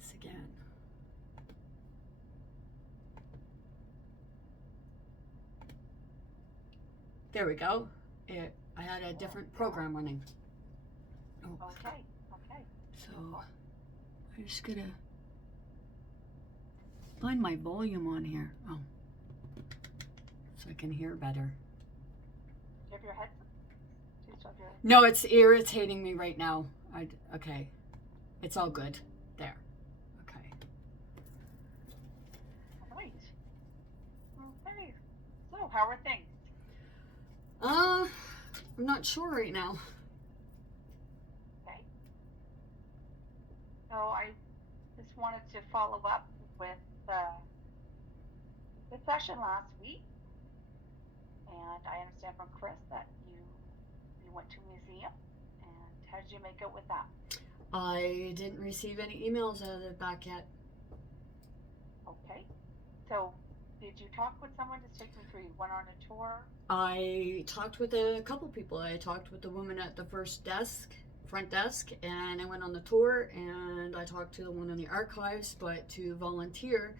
this again. There we go. I had a different program running. Oh. Okay, okay. So I'm just gonna find my volume on here. Oh, so I can hear better. Do you have your headset? Do you still have your... No, it's irritating me right now. Okay, it's all good. There. Okay. All right. Okay. So, how are things? I'm not sure right now. Okay. So I just wanted to follow up with the session last week, and I understand from Chris that you went to a museum, and how did you make out with that? I didn't receive any emails out of it back yet. Okay. So did you talk with someone? Just take me through. You went on a tour? I talked with a couple people. I talked with the woman at the front desk, and I went on the tour, and I talked to the one in the archives. But to volunteer,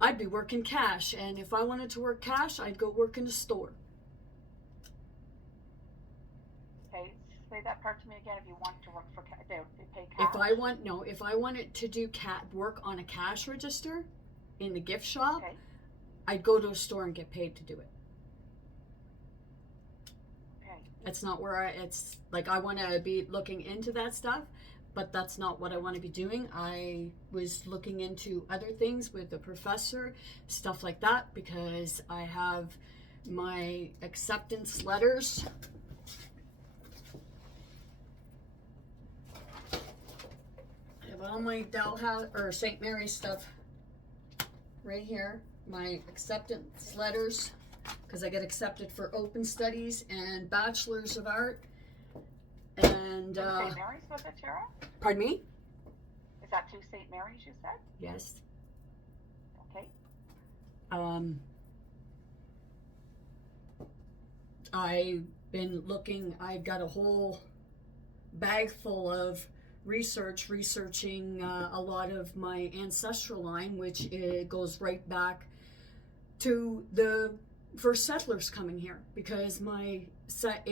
I'd be working cash, and if I wanted to work cash, I'd go work in the store. Okay, say that part to me again. If you want to work for they pay cash. If I wanted to do work on a cash register in the gift shop, okay. I'd go to a store and get paid to do it. Okay. It's not where it's like I want to be looking into that stuff, but that's not what I want to be doing. I was looking into other things with the professor, stuff like that, because I have my acceptance letters. I have all my Dalhousie or St. Mary's stuff right here. My acceptance letters, because I get accepted for open studies and bachelor's of art. And St. Mary's was it, Tara? Pardon me? Is that through St. Mary's you said? Yes. Okay. I've been looking. I've got a whole bag full of researching a lot of my ancestral line, which goes right back to the first settlers coming here, because my seventh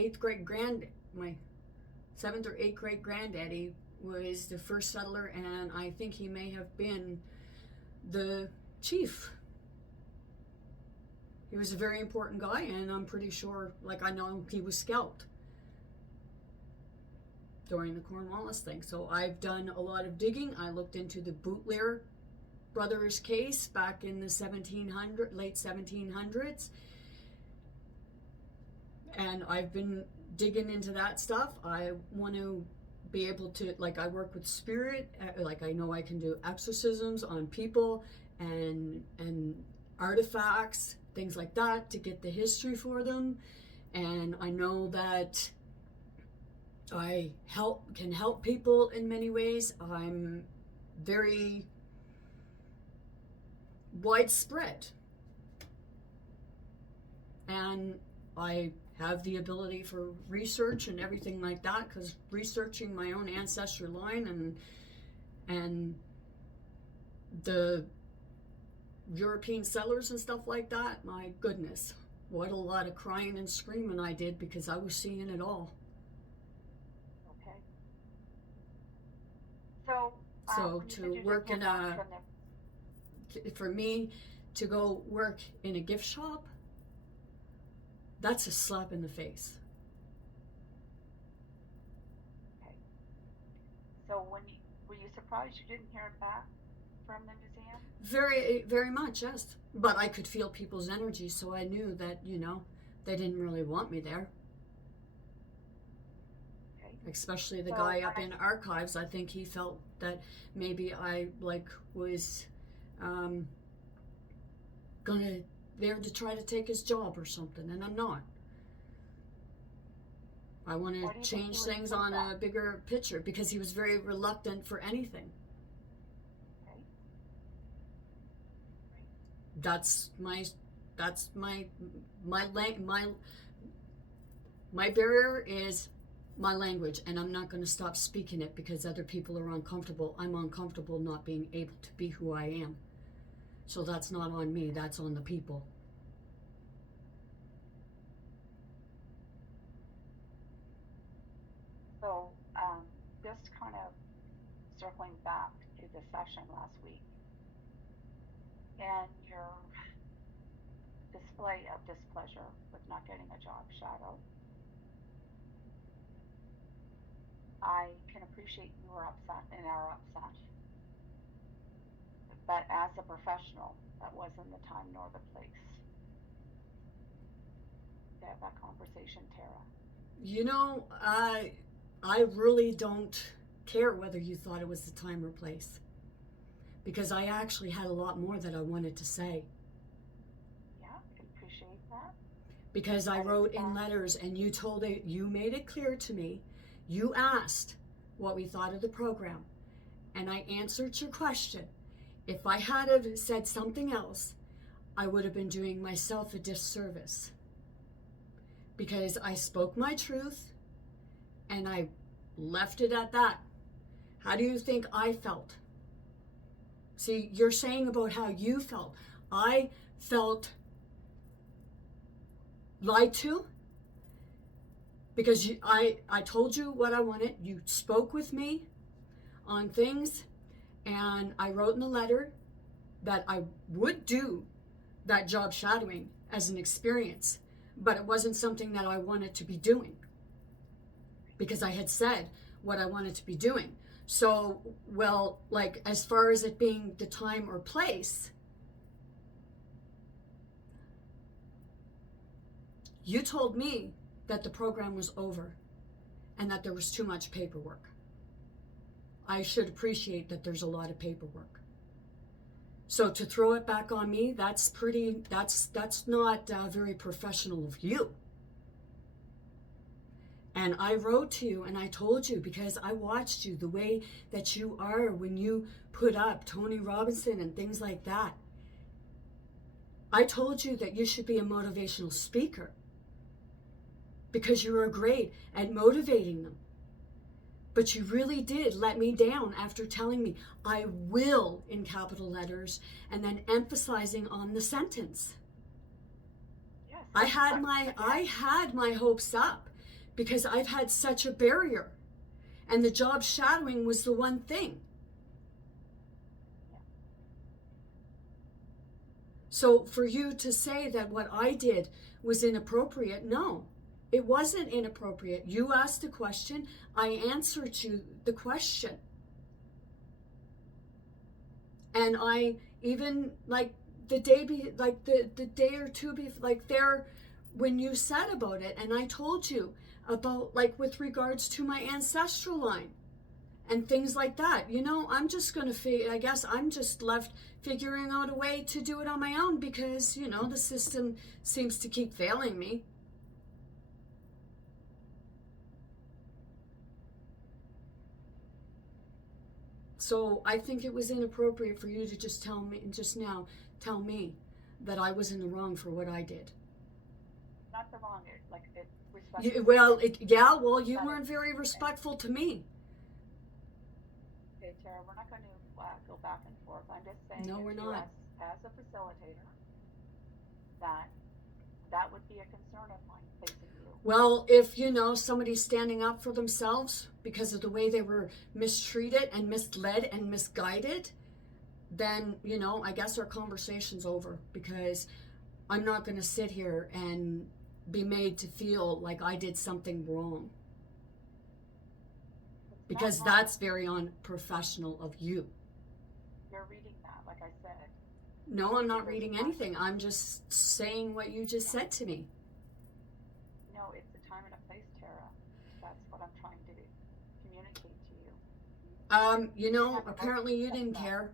or eighth great granddaddy was the first settler, and I think he may have been the chief. He was a very important guy, and I'm pretty sure, I know he was scalped during the Cornwallis thing. So I've done a lot of digging. I looked into the Boutlier brothers case back in the late 1700s, and I've been digging into that stuff. I want to be able to, I work with spirit, I know I can do exorcisms on people and artifacts, things like that, to get the history for them. And I know that I can help people in many ways. I'm very widespread, and I have the ability for research and everything like that, because researching my own ancestral line and the European settlers and stuff like that, my goodness, what a lot of crying and screaming I did, because I was seeing it all. Okay. So to work for me to go work in a gift shop, that's a slap in the face. Okay. So were you surprised you didn't hear it back from the museum? Very, very much, yes. But I could feel people's energy, so I knew that, they didn't really want me there. Okay. Especially the guy up in archives. I think he felt that maybe I was gonna there to try to take his job or something, and I'm not. I want to change things on a bigger picture, because he was very reluctant for anything. Okay. That's my barrier is my language, and I'm not going to stop speaking it because other people are uncomfortable. I'm uncomfortable not being able to be who I am. So that's not on me, that's on the people. So, just kind of circling back to the session last week and your display of displeasure with not getting a job shadow, I can appreciate you were upset and are upset. But as a professional, that wasn't the time nor the place to have that conversation, Tara. You know, I really don't care whether you thought it was the time or place, because I actually had a lot more that I wanted to say. Yeah, I can appreciate that. Because I wrote in letters, and you made it clear to me. You asked what we thought of the program, and I answered your question. If I had have said something else, I would have been doing myself a disservice, because I spoke my truth and I left it at that. How do you think I felt? See, you're saying about how you felt. I felt lied to, because I told you what I wanted. You spoke with me on things, and I wrote in the letter that I would do that job shadowing as an experience, but it wasn't something that I wanted to be doing, because I had said what I wanted to be doing. So, well, like, as far as it being the time or place, you told me that the program was over and that there was too much paperwork. I should appreciate that there's a lot of paperwork. So to throw it back on me, that's not very professional of you. And I wrote to you and I told you, because I watched you, the way that you are when you put up Tony Robinson and things like that. I told you that you should be a motivational speaker, because you are great at motivating them. But you really did let me down after telling me, I will, in capital letters, and then emphasizing on the sentence. Yes. I had my hopes up, because I've had such a barrier, and the job shadowing was the one thing. Yeah. So for you to say that what I did was inappropriate, no. It wasn't inappropriate. You asked a question, I answered you the question. And I even, like, the day or two before, like, there, when you said about it, and I told you about, like, with regards to my ancestral line and things like that, you know, I'm just going to, I guess I'm just left figuring out a way to do it on my own, because, you know, the system seems to keep failing me. So I think it was inappropriate for you to just tell me that I was in the wrong for what I did. Not the wrong, You weren't very respectful to me. Okay, Tara, we're not going to go back and forth. I'm just saying, no, we're not. As a facilitator, that would be a concern of mine facing you. Well, if, you know, somebody's standing up for themselves because of the way they were mistreated and misled and misguided, then, you know, I guess our conversation's over, because I'm not going to sit here and be made to feel like I did something wrong, because that's very unprofessional of you. You're reading that, like I said. No, I'm not reading anything. I'm just saying what you just said to me. No, it's a time and a place, Tara. That's what I'm trying to communicate to you. You know, apparently you didn't care,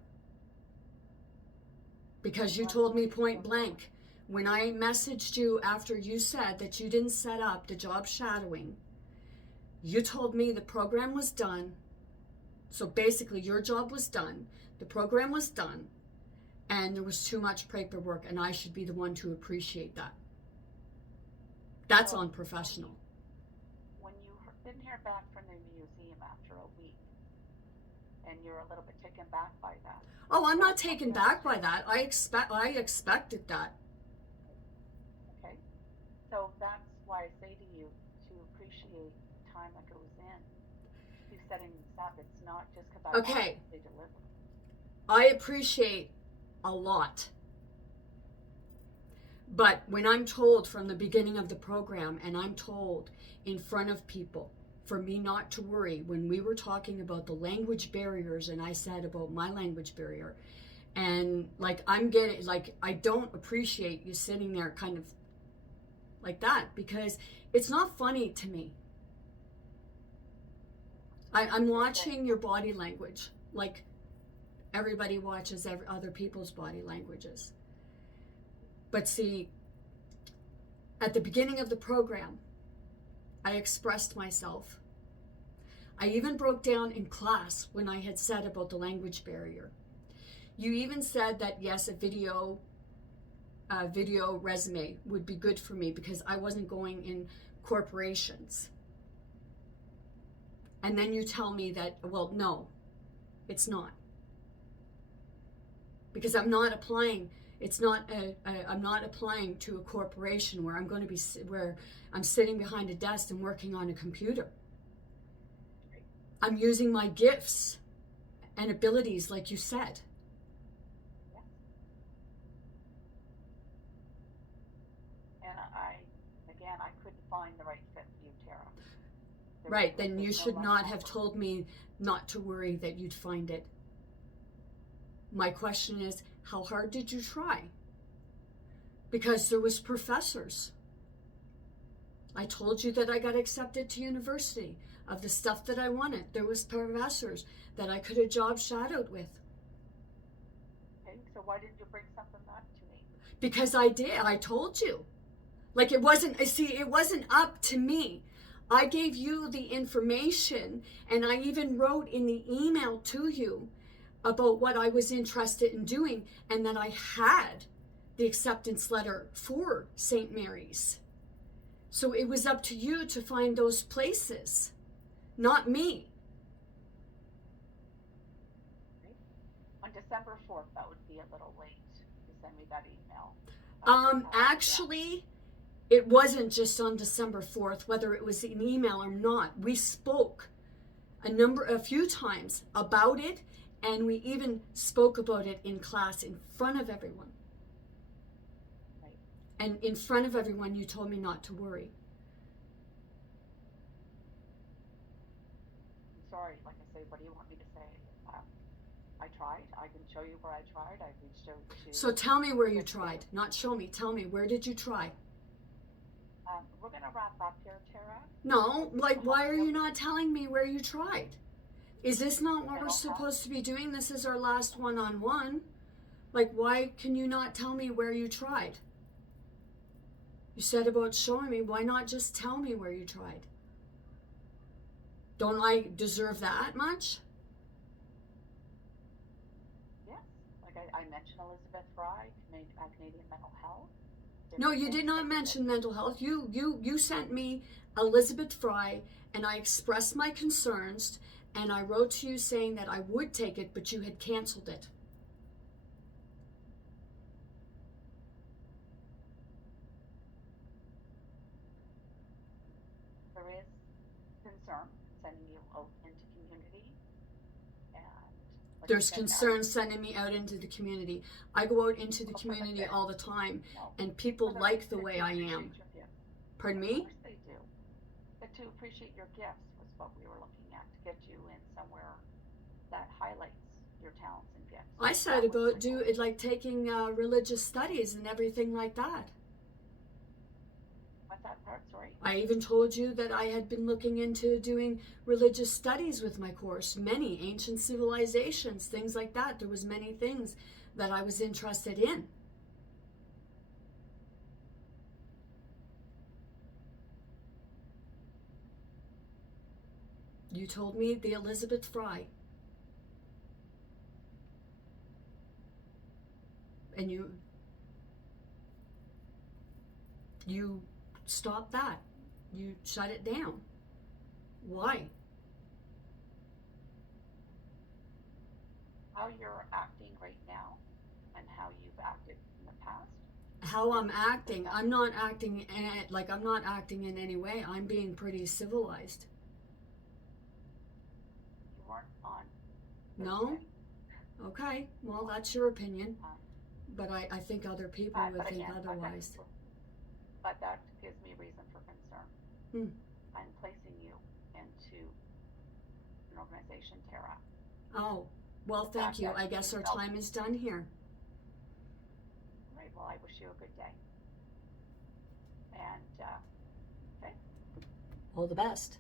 because you told me point blank, when I messaged you after you said that you didn't set up the job shadowing, you told me the program was done. So basically your job was done, the program was done, and there was too much paperwork, and I should be the one to appreciate that. That's unprofessional. When you didn't hear returned back from the museum after a week, and you're a little bit taken back by that. Oh, I'm not That's taken okay. back by that. I expected that. Okay? So that's why I say to you to appreciate the time that goes in to setting this up. It's not just because I Okay, want they deliver. I appreciate a lot. But when I'm told from the beginning of the program, and I'm told in front of people for me not to worry, when we were talking about the language barriers, and I said about my language barrier, and like I'm getting, like, I don't appreciate you sitting there kind of like that, because it's not funny to me. I'm watching your body language like everybody watches other people's body languages. But see, at the beginning of the program, I expressed myself. I even broke down in class when I had said about the language barrier. You even said that yes, a video resume would be good for me because I wasn't going in corporations. And then you tell me that, well, no, it's not. Because I'm not applying. I'm not applying to a corporation where where I'm sitting behind a desk and working on a computer. I'm using my gifts and abilities, like you said. And I couldn't find the right fit for you, Tara. Right, then you should not have told me not to worry that you'd find it. My question is, how hard did you try? Because there was professors. I told you that I got accepted to university of the stuff that I wanted. There was professors that I could have job shadowed with. Okay, so why didn't you bring something back to me? Because I did. I told you. Like it wasn't up to me. I gave you the information, and I even wrote in the email to you about what I was interested in doing, and that I had the acceptance letter for St. Mary's. So it was up to you to find those places, not me. Okay. On December 4th, that would be a little late to send me that email. Actually, it wasn't just on December 4th, whether it was an email or not. We spoke a few times about it, and we even spoke about it in class in front of everyone. Right. And in front of everyone, you told me not to worry. I'm sorry, like I say, what do you want me to say? I tried. I can show you where I tried. I reached out to... So tell me where you tried. Not show me. Tell me, where did you try? We're going to wrap up here, Tara. No, like, why are you not telling me where you tried? Is this not what we're supposed to be doing? This is our last one-on-one. Like, why can you not tell me where you tried? You said about showing me. Why not just tell me where you tried? Don't I deserve that much? Yes. Like I mentioned Elizabeth Fry, Canadian Mental Health. No, you did not mention mental health. You sent me Elizabeth Fry, and I expressed my concerns, and I wrote to you saying that I would take it, but you had canceled it. There is concern sending you out into community, and like There's concern sending me out into the community. I go out into the community all the time, and people like the way I am. Pardon me? Of course they do. But to appreciate your gifts was what we were looking at, to get you in somewhere that highlights your talents and gifts. I said about taking religious studies and everything like that. What's that part? Sorry. I even told you that I had been looking into doing religious studies with my course, many ancient civilizations, things like that. There was many things that I was interested in. You told me the Elizabeth Fry. And you stopped that. You shut it down. Why? How you're acting right now and how you've acted in the past. How I'm acting? I'm not acting like I'm not acting in any way. I'm being pretty civilized. You weren't on No? Thursday. Okay. Well, that's your opinion. Um, But I think other people would but think again, otherwise. but that gives me reason for concern. Hmm. I'm placing you into an organization, Tara. Oh, well, thank you. I guess our time is done here. Right. Well, I wish you a good day. And okay. All the best.